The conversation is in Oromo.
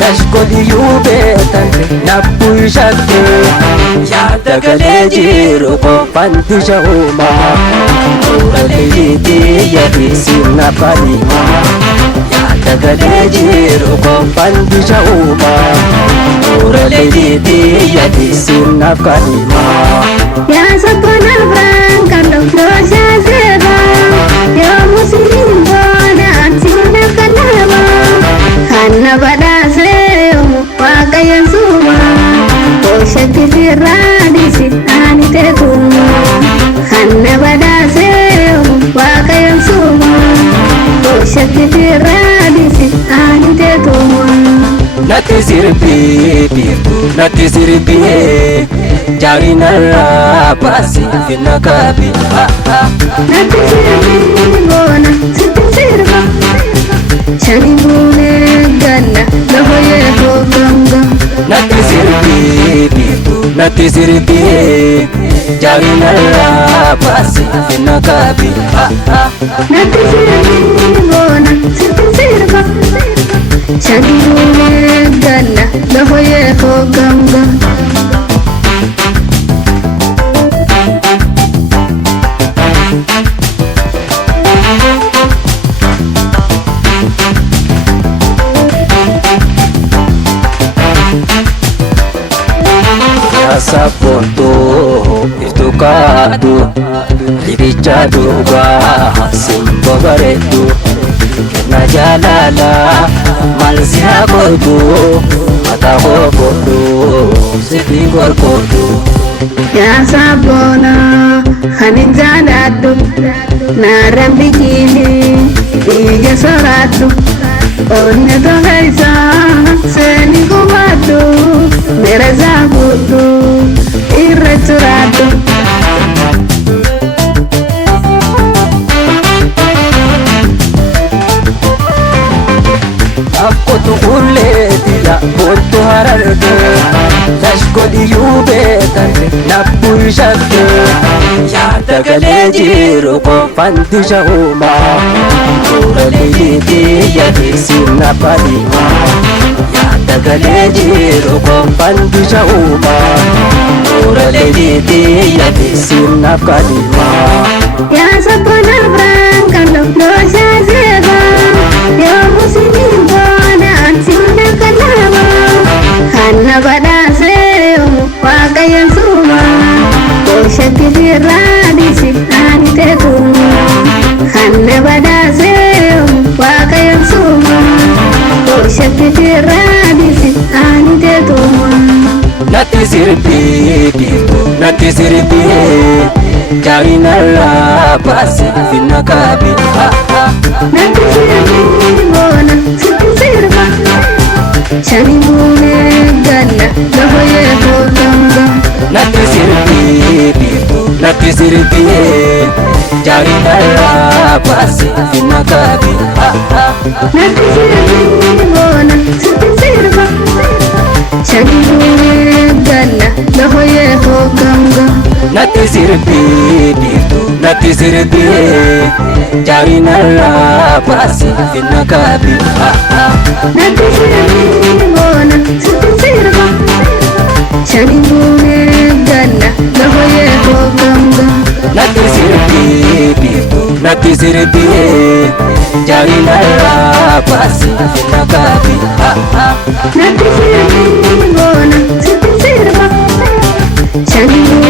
Kashkoli yubetan nappu shakke yaada galee jiru qophanti shahuma Uraleeti yadi sinna palima yaada galee jiru qophanti shahuma Uraleeti yadi sinna palima Ya sabana branca dosa seba ya muslim bona antina kanaba hanna badase waqayan suma o shakirani sitani tekuma hanna badase waqayan suma o shakirani sitani tekuma Nati sirbi jarina pasi finna kabi Nati sirbi bona sirba Shani bune galla lahoye ho ganga Nati sirbi jarina pasi finna kabi Nati sirbi bona sirba Shani bune galla lahoye ho ganga Sapoto iftukadu ribicha duga simbo baretu na jalala malsia kodu mata kodu sipi kodu Ya sabona hanin jaladu na rambikini ija soratu onne to gaisa seni kumatu mera zagutu irreturatu Akkotu ulletila botu hararge Kashkoli yubetan nappu shakke yaada galee jiru qophanti shahuma Uraleeti yadi sinna palima yaada galee jiru qophanti shahuma Uraleeti yadi sinna palima Ya sabona branca dosa seba ya muslim bona antina kanaba hanna badase waqayan suma o shakirani sitani tekuma hanna badase waqayan suma o shakirani sitani tekuma Nati sirbi jarina pasi finna kabi Nati sirbi bona sirba Shani bune galla lahoye ho ganga Nati sirbi jarina pasi finna kabi Nati sirbi bona sirba Shani bune galla lahoye ho ganga Nati sirbi jarina pasi finna kabi Nati sirbi bona sirba Shani bune galla lahoye ho ganga Nati sirbi jarina pasi finna kabi Nati sirbi bona sirba Shani bune